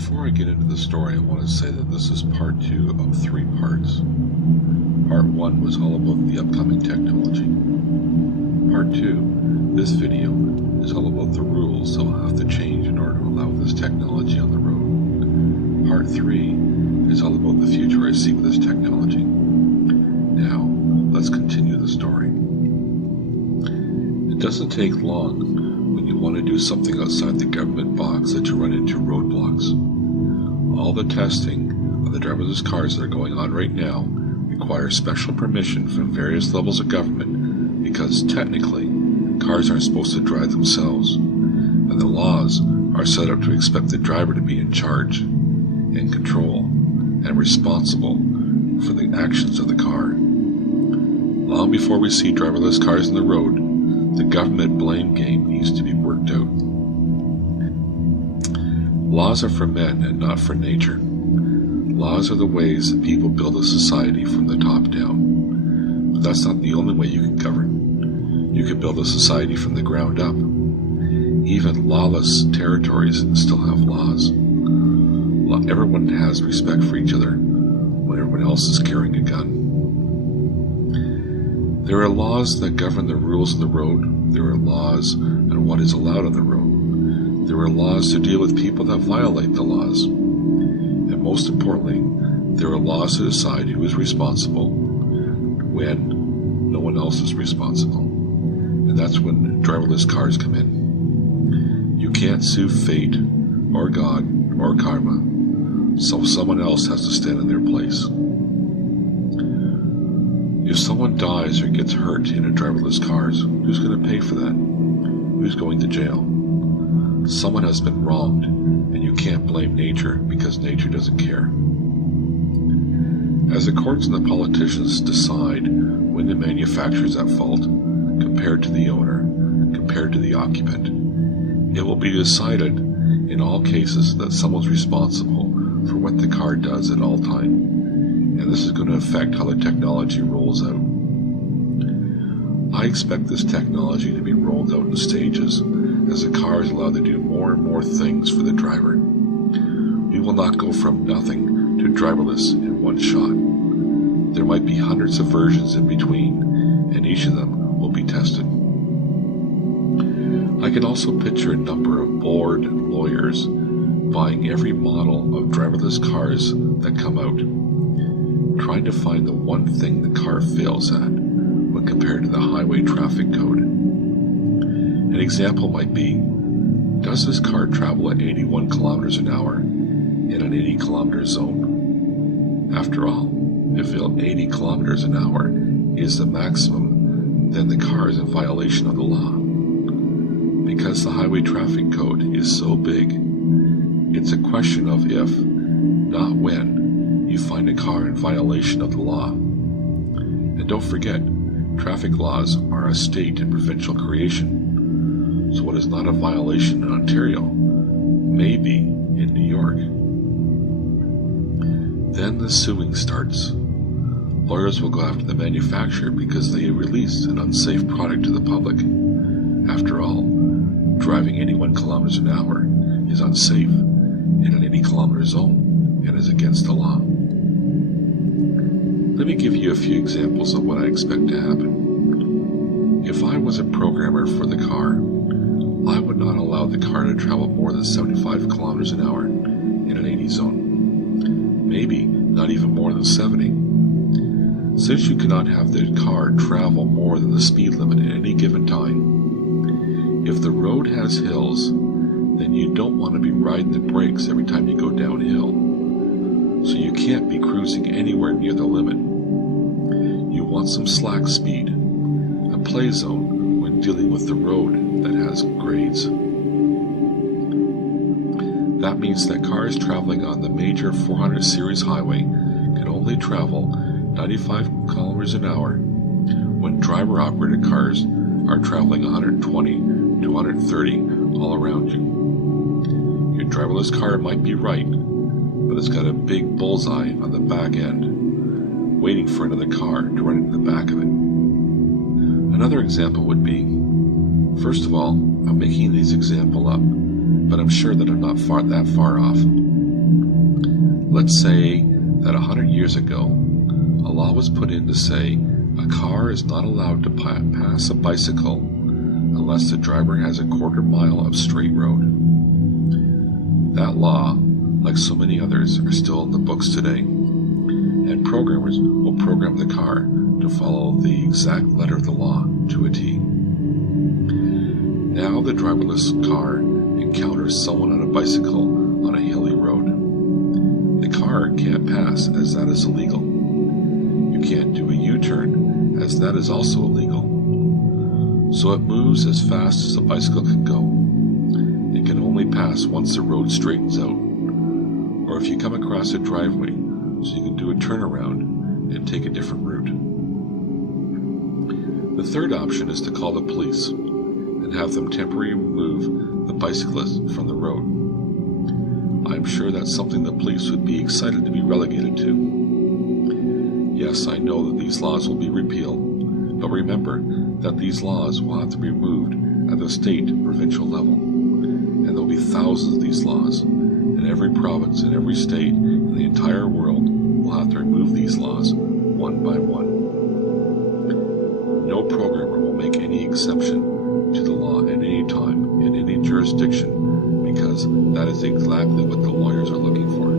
Before I get into the story, I want to say that this is part 2 of 3 parts. Part 1 was all about the upcoming technology. Part 2, this video, is all about the rules that will have to change in order to allow this technology on the road. Part 3 is all about the future I see with this technology. Now, let's continue the story. It doesn't take long when you want to do something outside the government box that you run into roadblocks. All the testing of the driverless cars that are going on right now require special permission from various levels of government because technically cars aren't supposed to drive themselves, and the laws are set up to expect the driver to be in charge, in control, and responsible for the actions of the car. Long before we see driverless cars on the road, the government blame game needs to be worked out. Laws are for men and not for nature. Laws are the ways that people build a society from the top down. But that's not the only way you can govern. You can build a society from the ground up. Even lawless territories still have laws. Everyone has respect for each other when everyone else is carrying a gun. There are laws that govern the rules of the road. There are laws on what is allowed on the road. There are laws to deal with people that violate the laws. And most importantly, there are laws to decide who is responsible when no one else is responsible. And that's when driverless cars come in. You can't sue fate or God or karma, so someone else has to stand in their place. If someone dies or gets hurt in a driverless car, who's going to pay for that? Who's going to jail? Someone has been wronged, and you can't blame nature because nature doesn't care. As the courts and the politicians decide when the manufacturer is at fault, compared to the owner, compared to the occupant, it will be decided in all cases that someone's responsible for what the car does at all times. And this is going to affect how the technology rolls out. I expect this technology to be rolled out in stages as the car is allowed to do more and more things for the driver. We will not go from nothing to driverless in one shot. There might be hundreds of versions in between, and each of them will be tested. I can also picture a number of bored lawyers buying every model of driverless cars that come out, trying to find the one thing the car fails at when compared to the highway traffic code. An example might be, does this car travel at 81 kilometers an hour in an 80 kilometer zone? After all, if 80 kilometers an hour is the maximum, then the car is in violation of the law. Because the highway traffic code is so big, it's a question of if, not when, you find a car in violation of the law. And don't forget, traffic laws are a state and provincial creation. So what is not a violation in Ontario may be in New York. Then the suing starts. Lawyers will go after the manufacturer because they released an unsafe product to the public. After all, driving 81 kilometers an hour is unsafe in an 80 kilometer zone and is against the law. Let me give you a few examples of what I expect to happen. If I was a programmer for the car, I would not allow the car to travel more than 75 kilometers an hour in an 80 zone. Maybe not even more than 70. Since you cannot have the car travel more than the speed limit at any given time, if the road has hills, then you don't want to be riding the brakes every time you go downhill. So you can't be cruising anywhere near the limit. You want some slack speed, a play zone when dealing with the road that has grades. That means that cars traveling on the major 400 series highway can only travel 95 kilometers an hour when driver-operated cars are traveling 120 to 130 all around you. Your driverless car might be right, but it's got a big bullseye on the back end, waiting for another car to run into the back of it. Another example would be, first of all, I'm making these examples up, but I'm sure that I'm not that far off. Let's say that 100 years ago, a law was put in to say a car is not allowed to pass a bicycle unless the driver has a quarter-mile of straight road. That law, like so many others, are still in the books today, and programmers will program the car to follow the exact letter of the law to a T. Now the driverless car encounters someone on a bicycle on a hilly road. The car can't pass, as that is illegal. You can't do a U-turn, as that is also illegal. So it moves as fast as a bicycle can go. It can only pass once the road straightens out, or if you come across a driveway, so you can do a turnaround and take a different route. The third option is to call the police and have them temporarily remove the bicyclist from the road. I'm sure that's something the police would be excited to be relegated to. Yes, I know that these laws will be repealed, but remember that these laws will have to be removed at the state and provincial level, and there will be thousands of these laws, and every province and every state in the entire world will have to remove these laws one by one. No programmer will make any exception to the law at any time in any jurisdiction, because that is exactly what the lawyers are looking for.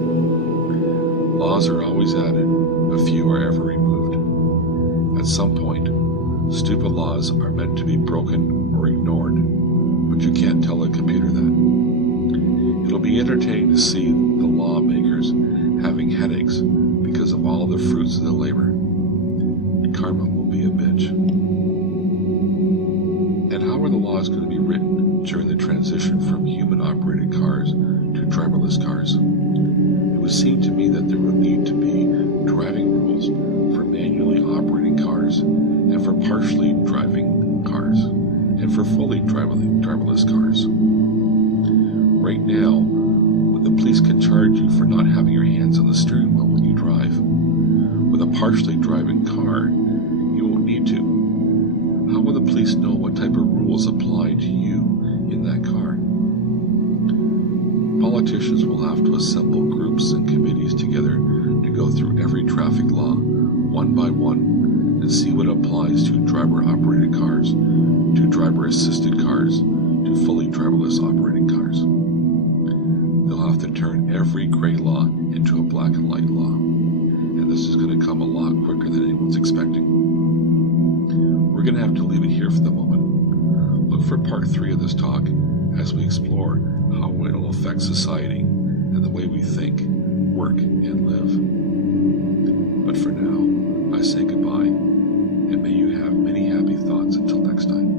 Laws are always added, but few are ever removed. At some point, stupid laws are meant to be broken or ignored, but you can't tell a computer that. It'll be entertaining to see the lawmakers having headaches because of all the fruits of their labor. Karma will be a bitch. And how are the laws going to be written during the transition from human-operated cars to driverless cars? It would seem to me that there would need to be driving rules for manually operating cars, and for partially driving cars, and for fully driverless cars. Right now, when the police can charge you for not having your hands on the steering wheel when you drive, with a partially driving car, you won't need to. How will the police know what type of rules apply to you in that car? Politicians will have to assemble groups and committees together to go through every traffic law, one by one, and see what applies to driver-operated cars, to driver-assisted cars, to fully driverless operating cars. They'll have to turn every gray law into a black and white law, and this is going to come a lot quicker than anyone's expecting. We're going to have to leave it here for the moment. Look for part 3 of this talk as we explore how it will affect society and the way we think, work, and live. But for now, I say goodbye, and may you have many happy thoughts until next time.